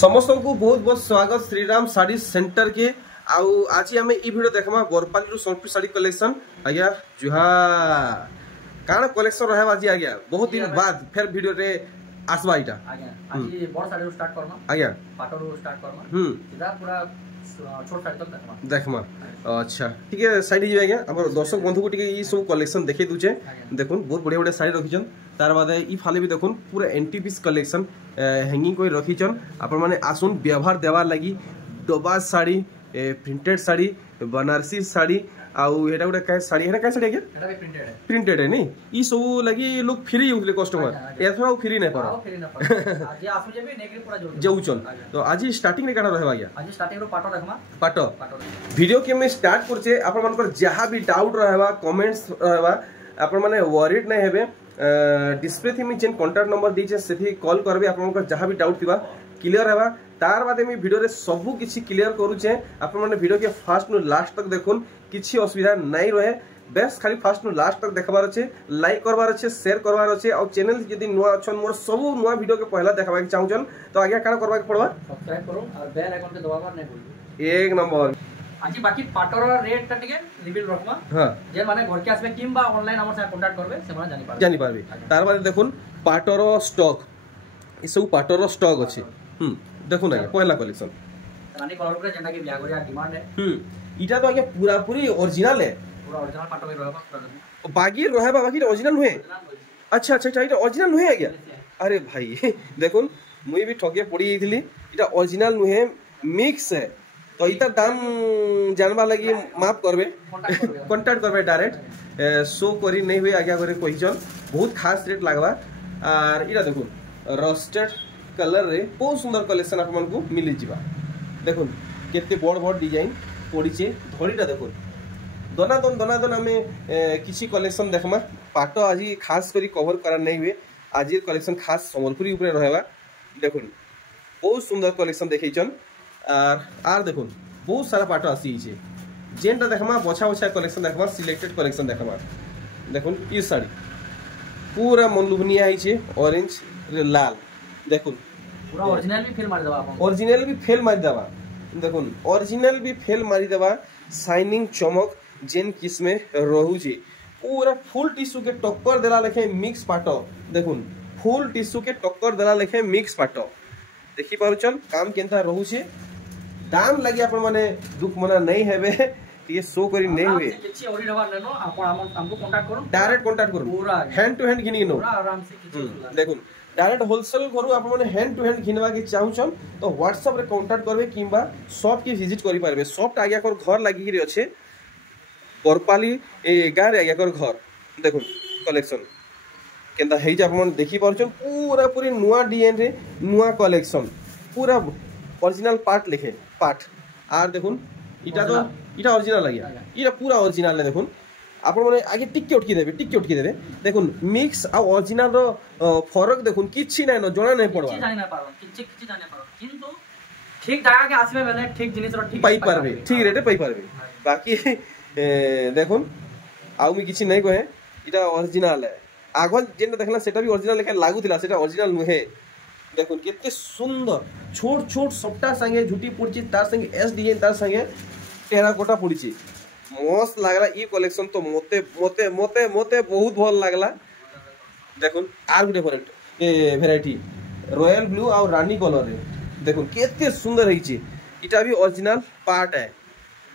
समस्त को बहुत बहुत स्वागत श्रीराम साड़ी सेंटर के आउ आज आम ई वीडियो देखमा बरपाली सोनपुर साड़ी कलेक्शन आज्ञा जुहार काना कलेक्शन रहे आज आज्ञा बहुत दिन बाद फिर वीडियो रे आसबा इटा आज्ञा आज बड़ साड़ी स्टार्ट करना आज्ञा पाटो स्टार्ट करना सीधा पूरा छोट साड़ी तक देखमा अच्छा ठीक है साड़ी जे आज्ञा हमर दर्शक बंधु को टिके ई सब कलेक्शन देखै दुचे देखुन बहुत बढ़िया बढ़िया साड़ी रखिछन तार बाद ई फाले भी देखुन पूरा एंटी पीस कलेक्शन हैंगिंग कोई रखिछन आपण माने आसुन व्यवहार देवार लगी डबा साड़ी प्रिंटेड साड़ी बनारसी साड़ी आउ एटा गुडा काय साड़ी हेटा काय साड़ी आज्ञा एटा भी प्रिंटेड है नहीं ई सब लगी लोग फ्री होले कस्टमर एथरा फ्री नै पर आज आसु जे भी नेगरी पूरा जाऊ चल तो आज स्टार्टिंग रे काना रहबा आज्ञा आज स्टार्टिंग रो पाटो देखमा पाटो वीडियो के में स्टार्ट करछे आपण मानकर जहां भी डाउट रहबा कमेंट्स रहबा आपण माने वरीड नै हेबे डिस्प्ले थी में जेन कांटेक्ट नंबर दीचे सेथि कॉल करबे आपण मानकर जहां भी डाउट थिबा क्लियर हेबा तार बाद में वीडियो रे सब किछि क्लियर करूचे आपण माने वीडियो के फर्स्ट नु लास्ट तक देखुन किछि असुविधा नहीं रहे बेस्ट खाली फर्स्ट नु लास्ट तक देखबार अछि लाइक करबार अछि शेयर करबार अछि और चैनल यदि नुआ अछन मोर सब नुआ वीडियो के पहला देखबा के चाहउछन तो आगे काना करबा के पड़बा सब्सक्राइब करो और बेल आइकन के दबावा नै भूलबो एक नंबर आज बाकी पाटोर रेट टा टिके रिवील रखमा हां जे माने घर के आसबे किंबा ऑनलाइन हमर से कांटेक्ट करबे से माने जानि पारबे तार बाद देखुन पाटोर स्टॉक ई सब पाटोर स्टॉक अछि देखुन आगे पहला कलेक्शन रानी कलर पूरा जेंडा के बिया गरिया डिमांड है इटा तो आगे पूरा पूरी ओरिजिनल है पूरा ओरिजिनल पाटो में रहबा बाकी रहबा बाकी ओरिजिनल हुए अच्छा अच्छा इटा ओरिजिनल हुए आज्ञा अरे भाई देखुन मुई भी ठके पड़ी गईथली इटा ओरिजिनल नुहे मिक्स है तो इता दाम जानबा लगी माफ करबे कांटेक्ट करबे डायरेक्ट शो करी नहीं हुए आज्ञा करे कहिजन बहुत खास रेट लागबा और इटा देखुन रोस्टेड कलर रे बहुत सुंदर कलेक्शन आप मन को मिली जिबा देखुन केते बड़ बड़ डिजाइन पड़ीचे धड़ीटा देखुन दनादन हमें किसी कलेक्शन देखमा पाटो आज खास करी कवर करा नहीं हुए आज कलेक्शन खास संबलपुरी ऊपर रहबा देखुन बहुत सुंदर कलेक्शन देखैछन आर देखुन बहुत सारा पाटो आसी छे जेनटा देखमा बछा बछा कलेक्शन देखमा सिलेक्टेड कलेक्शन देखमा देखुन ई साड़ी पूरा मनलुभनिया है छे ऑरेंज रे लाल देखुन पूरा ओरिजिनल भी फेल मार देबा अपन ओरिजिनल भी फेल मार देबा देखुन ओरिजिनल भी फेल मारी देबा शाइनिंग चमक जेन किस्मे रहू छे पूरा फुल टिश्यू के टक्कर देला लेखे मिक्स पाटो देखुन फुल टिश्यू के टक्कर देला लेखे मिक्स पाटो देखि पारुचन काम केनता रहू छे दाम लागि अपन माने दुख मना नहीं हेबे ये शो करी नहीं हुए किछि ओरी रहबा लेनो अपन हमको कांटेक्ट करो डायरेक्ट कांटेक्ट करो पूरा हैंड टू हैंड घिनी नो पूरा आराम से किछि देखुन डायरेक्ट होलसेल करू आप माने हैंड टू हैंड घिनवा के चाहूछन तो व्हाट्सएप रे कांटेक्ट करबे किबा शॉप के विजिट करि पारबे शॉप आगे कर घर लागि रे अछि बरपाली ए 11 आगे कर घर देखुन कलेक्शन केंदा हेइ जे आप मन देखि पारछन पूरा पूरी नुवा डिजाइन रे नुवा कलेक्शन पूरा ओरिजिनल पार्ट लिखे पार्ट आर देखुन इटा तो इटा ओरिजिनल लागिया इटा पूरा ओरिजिनल है देखुन आपण माने आगे टिक्के उठकी देबे देखुन मिक्स आ ओरिजिनल रो फरक देखुन किछि नै न जणा नै पड़बा किछि जानि नै पारो किछि जानि पारो किंतु ठीक जगह के आसीबे बेले ठीक जिनिस रो ठीक पाई पारबे ठीक रेटे पाई पारबे बाकी देखुन आउ मी किछि नै कहे इटा ओरिजिनल है आगल जेन देखला सेटा भी ओरिजिनल लेके लागु थिला सेटा ओरिजिनल नुहे देखुन केते सुंदर छोट छोट सबटा संगे झुटी पड़ची तार संगे एस डिजाइन तार संगे टेराकोटा पड़ची मस्त लागला ई कलेक्शन तो मोते मोते मोते मोते बहुत भल लागला देखुन are Gute variety royal blue और रानी कलर रे देखुन केते सुंदर होईची इटा भी ओरिजिनल पार्ट है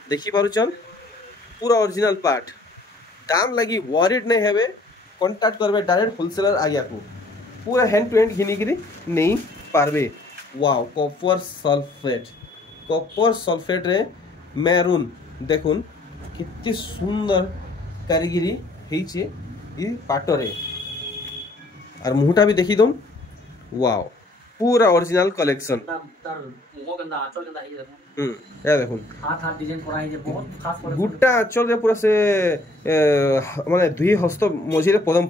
देखि पारुचन पूरा ओरिजिनल पार्ट दाम लगी वरीड नहीं हेबे कांटेक्ट करबे डायरेक्ट होलसेलर आज्ञा को पूरा हैंड टू हैंड घिनी गिरी नहीं पारबे वाओ कॉपर सल्फेट रे मैरून देखुन कितनी सुंदर कारीगिरी हेइचे ई पाटरे और मुहटा भी देखि दम वाओ पूरा ओरिजिनल कलेक्शन तार मुहो गंदा आचल गंदा हे देखुन या देखुन हाथ डिजाइन करा हे जे बहुत खास करे गुट्टा आचल रे पूरा से माने दुई हस्त मझी रे पदम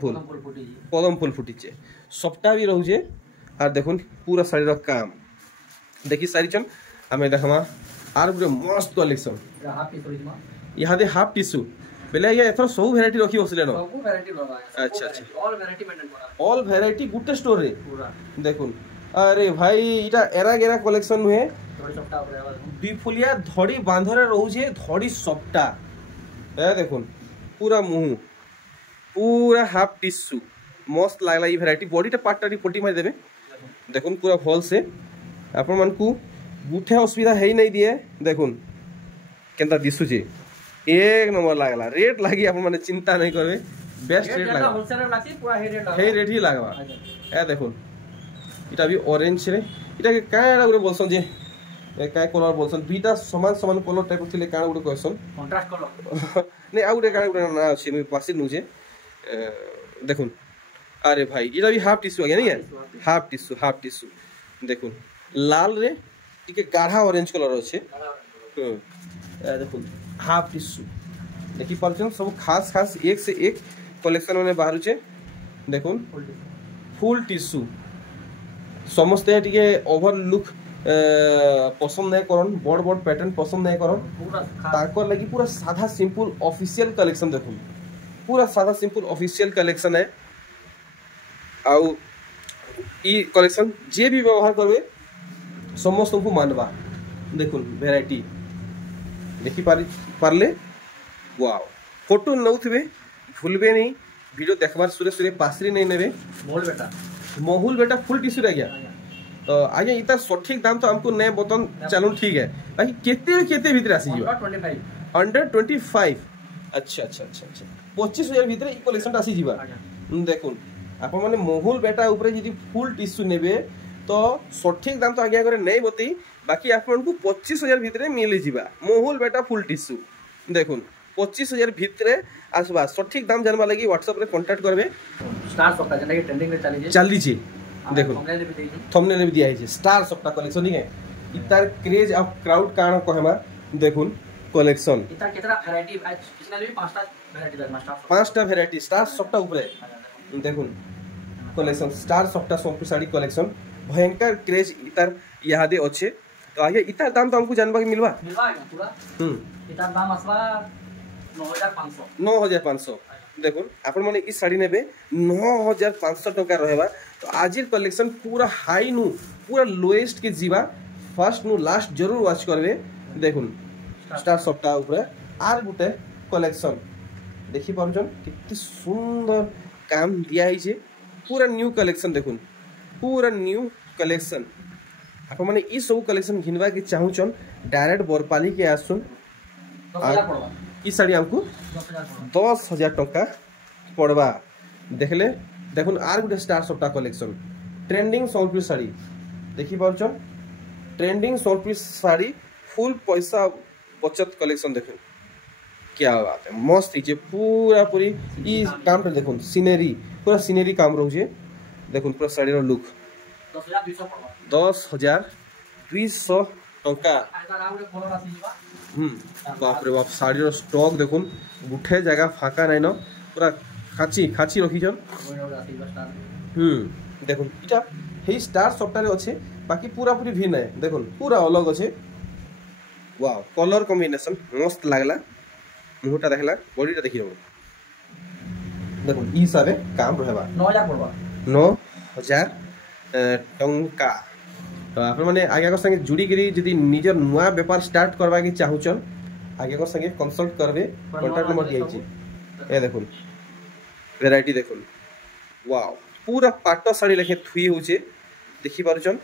फूल फुटिचे सबटा भी रहू जे और देखुन पूरा साड़ी रो काम देखि सारीचन हमें देखमा आर पूरा मस्त कलेक्शन हाफ पीस ओरिजिनल यहाँ दे हाफ टिश्यू बेले ये एथर सब वैरायटी रखी बसले न सब वैरायटी बाबा अच्छा अच्छा ऑल वैरायटी मेंटेन करा ऑल वैरायटी गुटे स्टोर रे पूरा देखुन अरे भाई इटा एरा गेरा कलेक्शन नुहे थोड़ी सप्ताह ऊपर आवा दुफुलिया धड़ी बांधरे रोजे धड़ी सप्टा ए देखुन पूरा मुंह पूरा हाफ टिश्यू मस्त लागला ई वैरायटी बॉडी टा पार्ट टा पट्टी मार देबे देखुन पूरा भल से आपण मन को गुठे असुविधा है नहीं दिए देखुन केनता दिसुचे एक नंबर लागला रेट लागी आपण माने चिंता नहीं करबे बेस्ट रेट लागला होलसेलर लागी पूरा हे रेट ही लागबा ए देखुन इटा भी ऑरेंज रे इटा के कायडा गुरे बोलसन जे काय कलर बोलसन दुईटा समान समान कलर टाइप थिले काण गुरे कहसन कंट्रास्ट कलर नहीं आ गुरे काण गुरे ना अछि मैं पासी नुजे देखुन अरे भाई इटा भी हाफ टिश्यू आ गया नहीं हाफ टिश्यू देखुन लाल रे टिके गाढ़ा ऑरेंज कलर अच्छे देखुन हाफ टिश्यू देखी पार्छन सब खास खास एक से एक कलेक्शन में बाहर छे देखुन फुल टिश्यू समस्ते टिके ओवरलुक पसंद नहीं करन बड़ बड़ पैटर्न पसंद नहीं करन ताकर लगी पूरा साधा सिंपल ऑफिशियल कलेक्शन देखुन पूरा साधा सिंपल ऑफिशियल कलेक्शन है आउ ई कलेक्शन जे भी व्यवहार करबे समस्त को मानवा देखुन वैरायटी देखी पारले वाओ फोटो नौथबे भूलबे नहीं वीडियो देखबार सुरे सुरे पासरी नहीं नेबे मोहुल बेटा फुल टिश्यू रह गया तो आगे इता सठिक दाम तो हमको नहीं बतन चलो ठीक है बाकी केते केते भीतर आसी जीवा अंडर 25 अच्छा अच्छा अच्छा अच्छा 25000 भीतर ई कलेक्शन आसी जीवा देखुन आपण माने मोहुल बेटा ऊपर यदि फुल टिश्यू नेबे तो सठिक दाम तो आगे करे नहीं बतई बाकी आपण को 25000 भीतर मिली जीवा मोहुल बेटा फुल टिश्यू देखुन 25000 भीतर आसबा सठिक दाम जानबा लगी व्हाट्सएप रे कांटेक्ट करबे स्टार सप्ताह जेना कि ट्रेंडिंग रे चली छी देखो थंबनेल भी दिया है स्टार सप्ताह कलेक्शन नहीं है इतार क्रेज ऑफ क्राउड काण कहमा देखुन कलेक्शन इतार केतरा वैरायटी आज इसने भी पांचटा वैरायटी स्टार सप्ताह ऊपर देखुन कलेक्शन स्टार सप्ताह सोमपुर साड़ी कलेक्शन भयंकर क्रेज इतार यादे अच्छे तो आगे इतार दाम तो हमको जानबा के मिलवा पूरा इतार दाम आसबा 9500 देखुन आपण माने ई साड़ी नेबे 9500 टका रहबा तो आजिर कलेक्शन पूरा हाई नु पूरा लोएस्ट के जीवा फर्स्ट नु लास्ट जरूर वाच करबे देखुन स्टार सप्ताह ऊपर आर गुटे कलेक्शन देखि पाउछन कितनी सुंदर काम दिया है जे पूरा न्यू कलेक्शन देखुन पूरा न्यू कलेक्शन आपण माने ई सब कलेक्शन घिनबा के चाहुचन डायरेक्ट बोरपाली के आसुन ई साड़ी हमको 10,000 टका पड़वा देखले देखुन आर गुटे स्टार सप्ताह कलेक्शन ट्रेंडिंग सोलपुर साड़ी देखि पाउछन ट्रेंडिंग सोलपुर साड़ी फुल पैसा बचत कलेक्शन देखुन क्या बात है मस्त है पूरा पूरी ई काम पे देखुन सीनरी पूरा सीनरी काम रहउछे देखुन पूरा साड़ी रो लुक 10,200 टका बाप रे बाप साड़ी रो स्टॉक देखुन गुठे जगह फाका नहीं न पूरा खाची खाची रखिछन देखुन इटा हे स्टार सप्ताह रे अच्छे बाकी पूरा पूरी भिन्न है देखुन पूरा अलग अच्छे वाओ कलर कॉम्बिनेशन मस्त लागला मुहटा देखला बॉडीटा देखि देखुन ई हिसाबे काम रहबा 9000 पड़बा 9000 टंका तो आप माने आगे संगे जुड़ी करी जदी निजर नुआ व्यापार स्टार्ट करबा के चाहुचन आगे संगे कंसल्ट करबे कांटेक्ट नंबर दिया छै ए देखुन वैरायटी देखुन वाओ पूरा पाटो साड़ी लेखे थुई होचे देखि पारुचन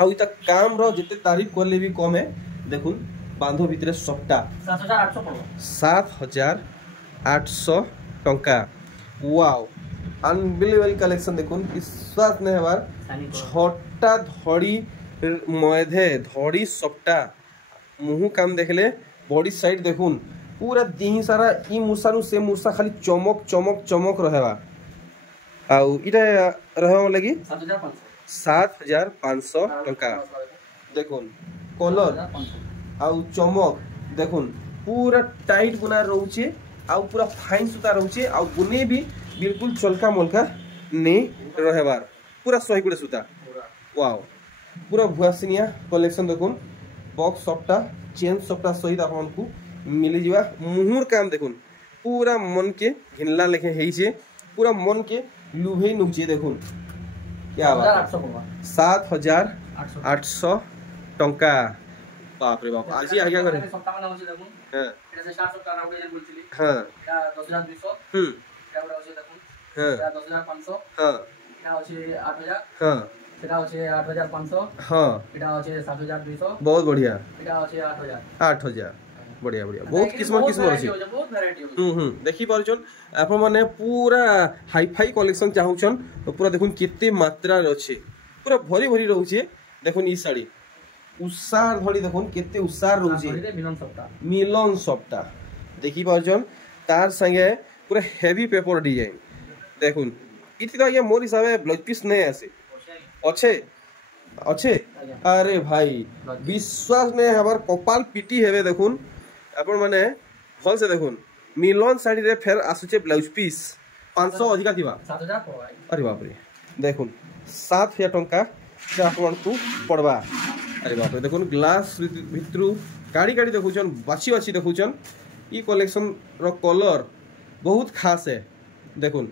आ इता काम रो जते तारीफ करले भी कम है देखुन बांधो भीतर सबटा 7800 पड़बा 7800 टंका वाओ अनबिलीवेबल कलेक्शन देखुन विश्वास नहीं हबार छोटा धड़ी मधे धड़ी सबटा मुंह काम देखले बॉडी साइड देखुन पूरा दिही सारा ई मुसा नु से मुसा खाली चमक चमक चमक रहबा आउ इटा रहबा लगी 7500 टका देखुन कलर आउ चमक देखुन पूरा टाइट बुना रहउचे आउ पूरा फाइन सुता रहउचे आउ बुने भी बिल्कुल चलका मोलका नहीं रहबार पूरा सही गुडे सुता वाओ पूरा भुआसिनिया कलेक्शन देखुन बॉक्स सबटा चेन सबटा सहित आपको मिली जीवा मुहुर काम देखुन पूरा मन के घिनला लेखे हेइछे पूरा मन के लुभे नुचे देखुन क्या बात 7800 टंका बाप रे बाप आज आज्ञा करे सप्ताह माने होची देखुन हां एटा से 4 सप्ताह राउडे जे बोलছিলি हां এটা 10200 এটা ওটা होची देखुन हां এটা 10500 हां এটা होची 8000 हां এটা होची 8500 हां এটা होची 7200 बहुत बढ़िया এটা होची 8000 8000 बढ़िया बढ़िया बहुत किस्म अछि बहुत वैरायटी होची देखि पारछन आपण माने पूरा हाई फाई कलेक्शन चाहुछन तो पूरा देखुन केते मात्रा रे अछि पूरा भरी भरी रहउछे देखुन ई साड़ी उसार धड़ी देखुन केते उसार रहउछे मिलन सप्ता देखि पारछन तार संगे पूरा हेवी पेपर डिजाइन देखुन इति तो ये मोर हिसाबे ब्लाउज पीस नै आसे अच्छे अच्छे अरे भाई विश्वास नै हमार कपाल पिटी हेबे देखुन आपण माने भल से देखुन मिलन साड़ी रे फेर आसुचे ब्लाउज पीस 500 अधिका थिबा 7000 पड़वा अरे बाप रे देखुन 7000 टंका से आपण को पड़वा अरे बाप रे देखुन ग्लास भितरु गाड़ी गाड़ी देखुचन बाची बाची देखुचन ई कलेक्शन रो कलर बहुत खास है देखुन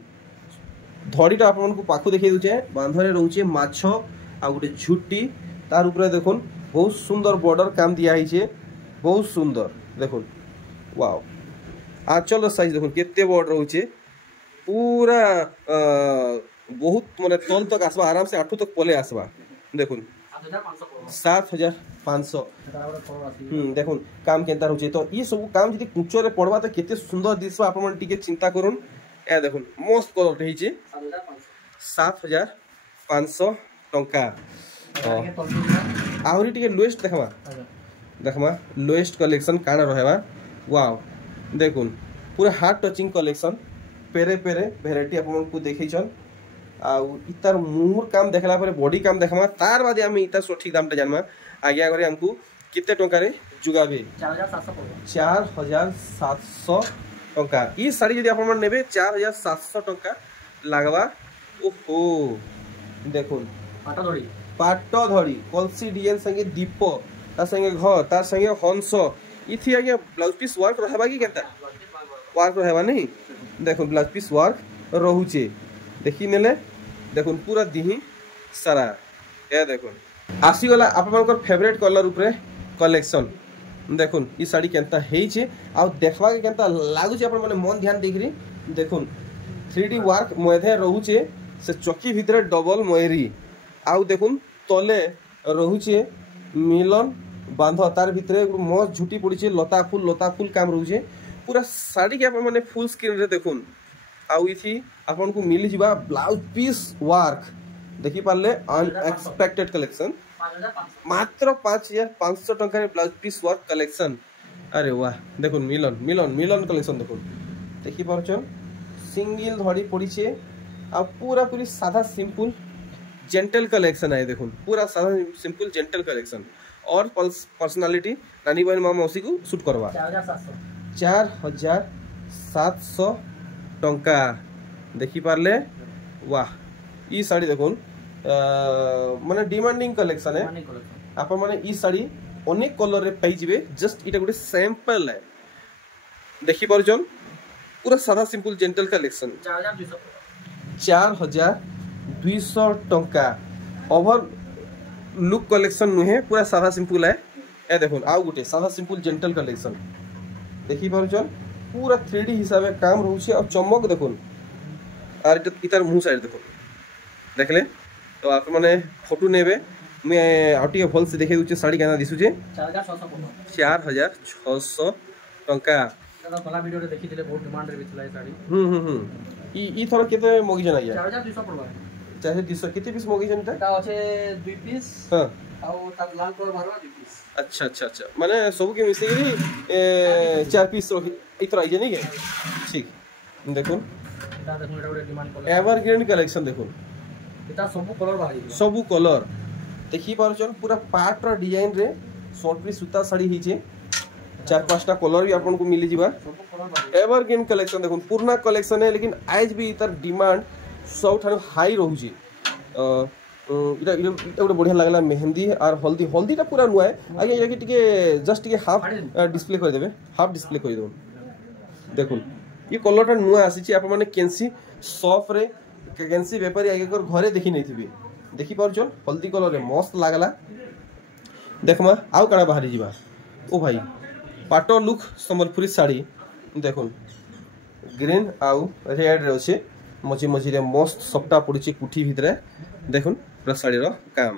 धड़ीटा आपण को पाखु देखै दुचे बांधरे रहउचे माछो आ गुटे झुट्टी तार ऊपर देखुन बहुत सुंदर बॉर्डर काम दिया हिचे बहुत सुंदर देखुन वाओ आंचल साइज देखुन केते बड़ रहउचे पूरा बहुत माने तल तक आसबा आराम से आठू तक पले आसबा देखुन 7500 देखुन काम केनता रहउचे तो ई सब काम जदी कुचो रे पड़वा त केते सुंदर दिसबा आपण मन टिके चिंता करून ए देखुन मस्त कलर हिचे 7500 टंका आहुरी टिके लोएस्ट देखमा लोएस्ट कलेक्शन काना रहबा वाओ देखुन पूरा हार्ट टचिंग कलेक्शन पेरे पेरे वेराइटी आपन को देखैछन आ इतार मुहर काम देखला पर बॉडी काम देखमा तार बाद हम इता सठिक दामटा जानमा आगे आगे हमकु कितने टंका रे जुगाबे 4700 टंका ई साड़ी यदि आपन नेबे 4700 टंका लागबा ओहो देखुन पाटो धड़ी कलसी डिजाइन संगे दीप ता संगे घर तार संगे हंस इथि आगे ब्लाउज पीस वर्क रहबा की केता वर्क रहबा नहीं देखो ब्लाउज पीस वर्क रहउचे देखि नेले देखुन पूरा दिही सारा ए देखुन आसी गला आपनकर फेवरेट कलर ऊपर कलेक्शन देखुन ई साड़ी केनता हेइचे आ देखबा के केनता लागुचे आपन माने मन ध्यान देखरी देखुन 3D वर्क मधे रहउचे से चौकी भितरे डबल मयरी आउ देखुन तले रहउचे मिलन बांध तार भितरे मस्त झुटी पड़ीचे लता फूल काम रहउचे पूरा साड़ी के आपन माने फुल स्क्रीन रे देखुन आउ इथि आपन को मिली जिबा ब्लाउज पीस वर्क देखि पारले अनएक्सपेक्टेड कलेक्शन मात्र 5500 टंका रे ब्लाउज पीस वर्क कलेक्शन अरे वाह देखुन मिलन कलेक्शन देखुन देखि परछन सिंगल धड़ी पड़ीचे आ पूरा पूरी सादा सिंपल जेंटल कलेक्शन है देखुन पूरा सादा सिंपल जेंटल कलेक्शन और पर्सनालिटी नानी बहन मामा मौसी को शूट करवा 4700 टंका देखि पारले वाह ई साड़ी देखुन माने डिमांडिंग कलेक्शन है आपन माने ई साड़ी अनेक कलर रे पाई जिवे जस्ट इटा गुटे सैंपल है देखि परजन पूरा सादा सिंपल जेंटल कलेक्शन 4200 टंका ओवर लुक कलेक्शन नुहे पूरा सादा सिंपल है ए देखुन आउ गुटे सादा सिंपल जेंटल कलेक्शन देखि परजन पूरा 3D हिसाब से काम रहउछे और चमक देखुन आर इतार मुंह साइड देखुन देखले तो आप माने फोटो नेबे मैं आउटी भल से देखे दुचे साड़ी केना दिसुचे 4600 टंका गला वीडियो रे देखिथिले बहुत डिमांड रे बिथला साड़ी ई थोर केते मगी जना या 4200 पड़बा 4200 केते पीस मगी जनता ता अछि 2 पीस हां आउ ता लाल कलर भरवा 2 पीस अच्छा माने सब के मिसे गरी 4 पीस इतरा आइ नहीं के ठीक देखुन ता देखुन एटा गोटे डिमांड कलर एवरग्रीन कलेक्शन देखुन एटा सब कलर बाहरी सब कलर देखि पारछन पूरा पाट रो डिजाइन रे शॉर्ट पीस सूता साड़ी हिचे 4-5टा कलर भी आपन को मिली जिबा एवरग्रीन कलेक्शन देखुन पुराना कलेक्शन है लेकिन आज भी इतर डिमांड सब ठान हाई रहउची इटा गोटे बढ़िया लागला मेहंदी और हल्दीटा पूरा नुआ है आगे ये टिके जस्ट टिके हाफ डिस्प्ले कर देबे हाफ डिस्प्ले कर देबो देखुन ये कलरटा नुआ आसी आप माने केंसी शॉप रे केंसी व्यापारी आगे कर घरे देखि नै थिबे देखि पारुछन हल्दी कलर रे मस्त लागला देखमा आउ काना बाहरी जीवा ओ भाई पाटो लुक संबलपुरी साड़ी देखुन ग्रीन आउ रेड रे अछि मझी मझी रे मस्त सपटा पड़ुछि कुठी भितरे देखुन पूरा साड़ी रो काम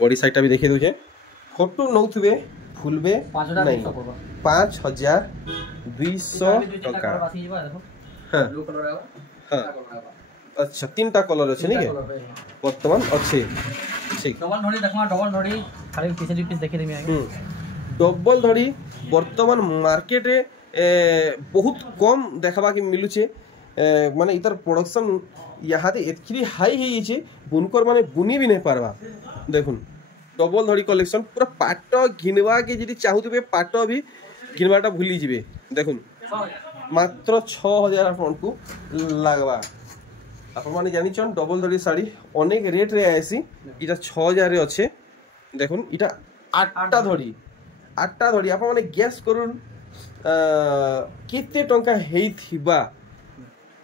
बॉडी साइडटा भी देखि दोजे फोटो नौथबे फुलबे नहीं 5200 टका हां हां अच्छा तीनटा कलर अछि नि के वर्तमान अछि ठीक डबल धड़ी देखमा डबल धड़ी खाली पीस देखि देमी आगे डबल धड़ी वर्तमान मार्केट रे बहुत कम देखबा के मिलु छे माने इतर प्रोडक्शन यहाँ दे एतकी हाई हे छे बुनकर माने बुनी भी नहीं पारबा देखुन डबल धड़ी कलेक्शन पूरा पाट घिनवा के जदी चाहुतबे पाट भी घिनवाटा भूली जिवे देखुन मात्र 6000 आपन को लागबा आप माने जानि छन डबल धड़ी साड़ी अनेक रेट रे आसी इटा 6000 रे अच्छे देखुन इटा 8टा धड़ी आप माने गैस करूँ केते टंका हेइथिबा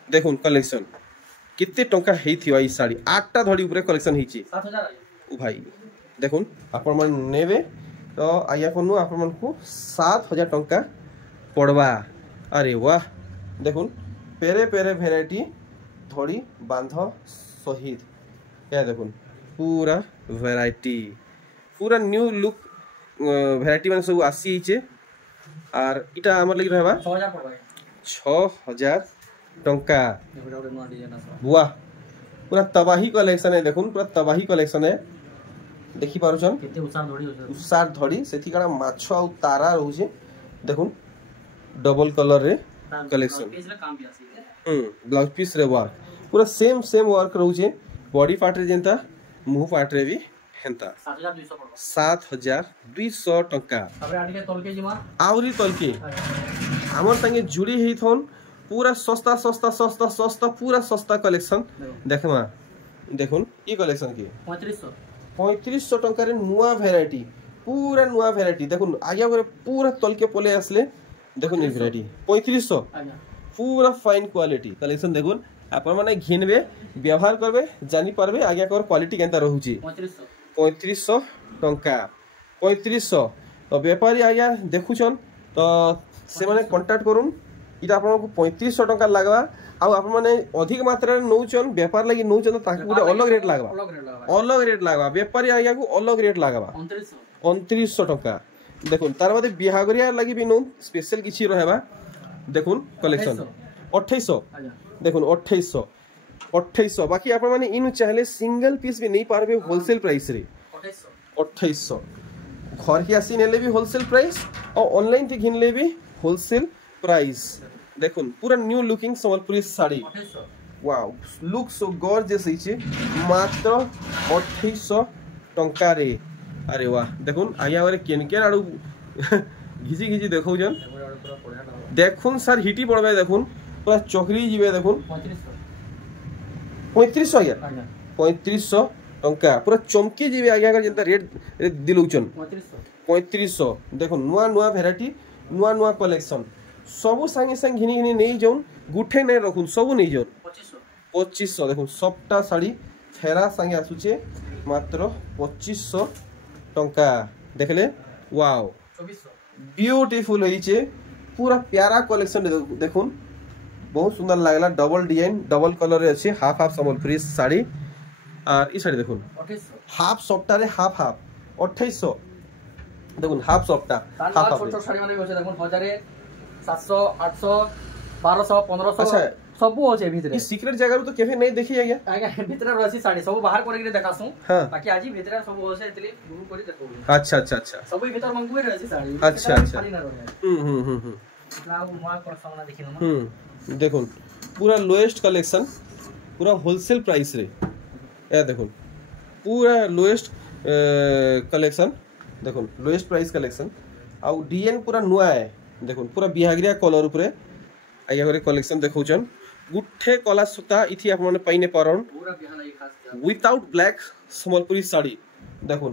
देखुन कलेक्शन केते टंका हेइथिबा ई साड़ी 8टा धड़ी ऊपर कलेक्शन हिची 7000 ओ भाई देखुन आपण मन नेबे तो आया कोनु आपण मन को 7000 टंका पड़वा अरे वाह देखुन पेरे पेरे वैरायटी धड़ी बांध सहित या देखुन पूरा वैरायटी पूरा न्यू लुक वैरायटी माने सब आसी छे आर इटा हमर लगी रहबा 6000 पड़वा 6000 टंका वाह पूरा तबाही कलेक्शन है देखुन पूरा तबाही कलेक्शन है देखि पारुछन केते उसार धड़ी सेथि काडा माछो आ तारा रहउछे देखुन डबल कलर रे कलेक्शन ब्लाउज पीस रे वर्क पूरा सेम वर्क रहउछे बॉडी पार्ट रे जेंता मुंह पार्ट रे भी हेंता 7200 टंका आवरी तलके हमर संगे जुड़ी ही थोन पूरा सस्ता पूरा सस्ता कलेक्शन देखमा देखुन ई कलेक्शन की 3500 टंका रे नुआ वैरायटी पूरा नुआ वैरायटी देखुन आगे पूरा तलके पले आसले देखुन ई वैरायटी 3500 पूरा फाइन क्वालिटी कलेक्शन देखुन आपण माने घिनबे व्यवहार करबे जानि परबे आगे कर क्वालिटी केनता रहउची 3500 टंका 3500 तो व्यापारी आगे देखुछन तो से माने कांटेक्ट करूम इटा आपण को 3500 टंका लागबा आ आपण माने अधिक मात्रा रे नौचन व्यापार लागि नौचन ताकि गुटे अलग रेट लागबा व्यापारी आगे को अलग रेट लागबा 2900 टंका देखुन तार बादे बिहागरिया लागि भी नो स्पेशल किछि रहबा देखुन कलेक्शन 2800 देखुन 2800 बाकी आपण माने इनु चाहले सिंगल पीस भी नहीं पारबे होलसेल प्राइस रे 2800 घर के आसी नेले भी होलसेल प्राइस और ऑनलाइन थी घिनले भी होलसेल प्राइस देखुन पूरा new looking Sambalpuri sari wow look so gorgeous हिचे मात्र 2800 टंका रे अरे वाह देखुन आया वाले केन आडू घिची देखौ जन देखुन सर हिटी पड़बे देखुन पूरा चोकरी जीवे देखुन 3500 टंका पूरा चमकी जीवे आगे जेंता रेट दिलौचन 3500 देखुन नुआ वैरायटी नुआ कलेक्शन सबु संगे घिनी नहीं जाऊन गुठे नहीं रखुन सबु नहीं जाऊन 2500 देखुन सबटा साड़ी फेरा संगे आसुचे मात्र 2500 टंका देखले वाओ ब्यूटीफुल होइचे पूरा प्यारा कलेक्शन देखुन बहुत सुंदर लागला डबल डिजाइन डबल कलर रे अछि हाफ संबलपुरी साड़ी और ई साड़ी देखुन 2800 हाफ सॉफ्टा रे हाफ 2800 देखुन हाफ सॉफ्टा हाफ छोट साड़ी माने होचे देखुन 1700 800 1200 1500 अच्छा सब होचे भीतर ई सीक्रेट जगह तो केफे नहीं देखि आगे भीतर रहसी साड़ी सब बाहर करे के देखासु बाकी आजी भीतर सब होचे एतली गुरु करी देखो अच्छा सब भीतर मंगुए रहसी साड़ी अच्छा देखुन पूरा लोएस्ट कलेक्शन पूरा होलसेल प्राइस रे या देखुन पूरा लोएस्ट कलेक्शन देखुन लोएस्ट प्राइस कलेक्शन आ डीएन पूरा नुआ है देखुन पूरा बिहागिरिया कलर ऊपर आगे करे कलेक्शन देखौचन गुठे कला सूता इथि आप माने पाइने पारन पूरा बिहालाई खास विदाउट ब्लैक संबलपुरी साड़ी देखुन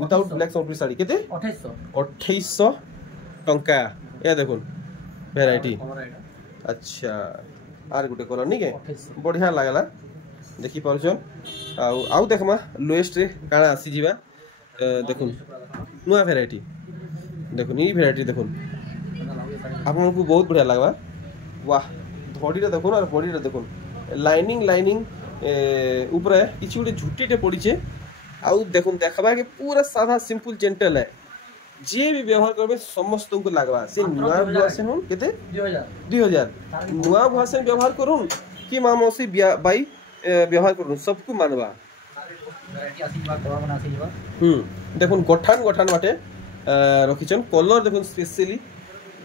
विदाउट ब्लैक संबलपुरी साड़ी केते 2800 टंका या देखुन वैरायटी अच्छा आर गुटे कलर नहीं के बढ़िया लागला देखि पारुछ आउ देखमा लोएस्ट रे काना आसी जिबा देखुन नुआ वैरायटी देखुन ई वैरायटी देखुन आपन को बहुत बढ़िया लागबा वाह धड़ी रे देखुन और बॉडी रे देखुन लाइनिंग ऊपर किछि गुटे झुटीटे पड़ीचे आउ देखुन देखबा के पूरा सादा सिंपल जेंटल है जे भी व्यवहार करबे समस्त को लागबा से नुआ भुआसेन होन केते 2000 नुआ भुआसेन व्यवहार करूं कि मां मौसी बाई व्यवहार करूं सबको मानबा देखुन गठान बाटे रखिछन कलर देखुन स्पेशली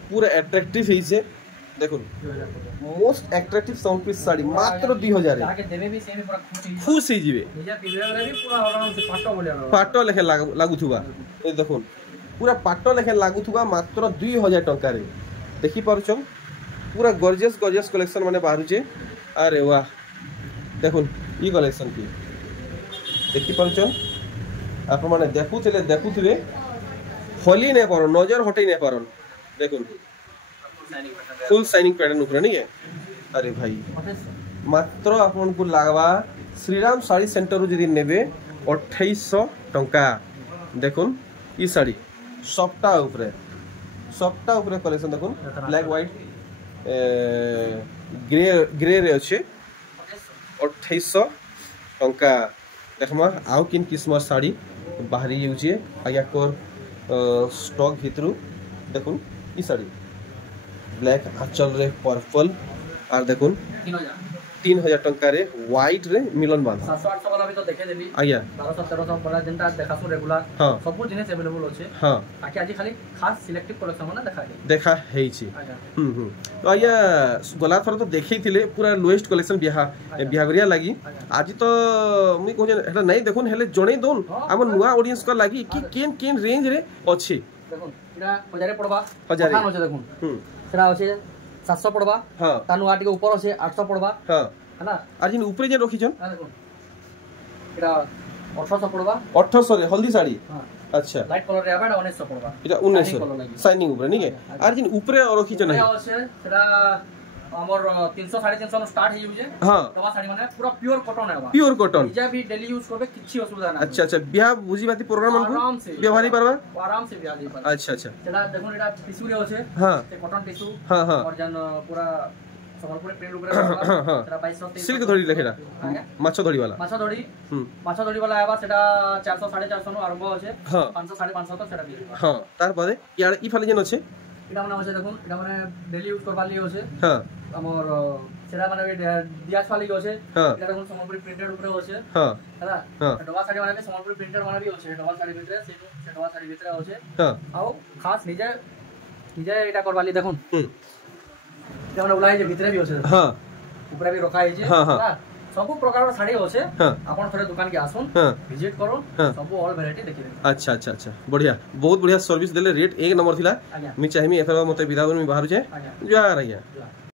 पूरा अट्रैक्टिव हिसे देखुन most attractive sound piece sari मात्र 2000 ताके देबे भी सेम पूरा खुश ही जिवे निजा पिले भी पूरा आराम से पाटो बोले पाटो लेखे लागुथुबा ए देखुन पूरा पाटो लेखे लागुथुबा मात्र 2000 टंका रे देखि पारुछन पूरा गॉर्जियस कलेक्शन माने बाहरुचे अरे वाह देखुन ई कलेक्शन की देखि पारुछन आप माने देखुथिले होली ने पर नजर हटई ने परन देखुन फुल शाइनिंग पैटर्न ऊपर नहीं है अरे भाई मात्र आपन को लागबा श्रीराम साड़ी सेंटर जदी नेबे 2800 टंका देखुन ई साड़ी सफ्टा ऊपर कलेक्शन देखुन ब्लैक व्हाइट ग्रे रे अच्छे 2800 टंका देखमा आउ किन किस्म साड़ी बाहरी होउचे आया कोर स्टॉक भितरु देखुन ई साड़ी ब्लैक आंचल रे पर्पल आर देखुन 3000 टंका रे व्हाइट रे मिलन बांध 700 वाला भी तो देखे देबी आया 1200 1300 वाला जेंटा देखासु रेगुलर सब जिनिस अवेलेबल होचे हां आके आज खाली खास सिलेक्टिव कलेक्शन माने देखा हेछि तो आया गला थर तो देखैथिले पूरा लोएस्ट कलेक्शन बिहागरिया लागी आज तो मुई कहै एटा नै देखुन हेले जणे दोन हम नुवा ऑडियंस का लागी कि केन रेंज रे अछि देखुन इडा 1000 पड़बा 1000 होचे देखुन सेरा होचे 700 पड़बा हां तानु आटी के ऊपर होचे 800 पड़बा हां हैना आज इन ऊपर जे रखिछन देखुन इडा 1800 पड़बा 1800 रे हल्दी साड़ी हां अच्छा लाइट कलर रे आबा 1900 पड़बा इटा 1900 शाइनिंग ऊपर नहीं है आज इन ऊपर रखिछन है होचे सेरा हमर 300 350 स्टार्ट हे यूजे हां दवा साड़ी माने पूरा प्योर कॉटन है प्योर कॉटन जे भी डेली यूज करबे किछि असुविधा ना अच्छा बियाह बुझीबाती प्रोग्राम मन को व्यवहारी परबा आराम से बियाह दी परबा अच्छा सेटा देखुन एटा टिश्यू रे होचे हां से कॉटन टिश्यू हां और जन पूरा संबलपुर प्रिंट ऊपर सेटा 2200 सिल्क धड़ी लेखेडा माछो धड़ी वाला आबा सेटा 400 450 नो आरंभ होचे 500 550 तो सेटा भी हां तार परे यार ई फाले जन अछि इडा माने होचे देखुन इडा माने डेली यूज करबा लिए होचे हां हमर सेटा माने दिया छाली होचे इडा देखुन संबलपुर प्रिंटेड ऊपर होचे हां हैला डबा साड़ी माने संबलपुर प्रिंटेड माने भी होचे डबा साड़ी भितरे से डबा साड़ी भितरे होचे हां आउ खास निजे इडा करबा लिए देखुन जे माने उलाई जे भितरे भी होचे हां ऊपर भी रखा है जे हां सब प्रकार साड़ी होचे आपन थोड़े दुकान के आसुन विजिट करो सब ऑल वैरायटी देखि अच्छा बढ़िया बहुत बढ़िया सर्विस देले रेट एक नंबर थिला मी चाहिमी एथरा मते विदावन में बाहर जे जा रहिया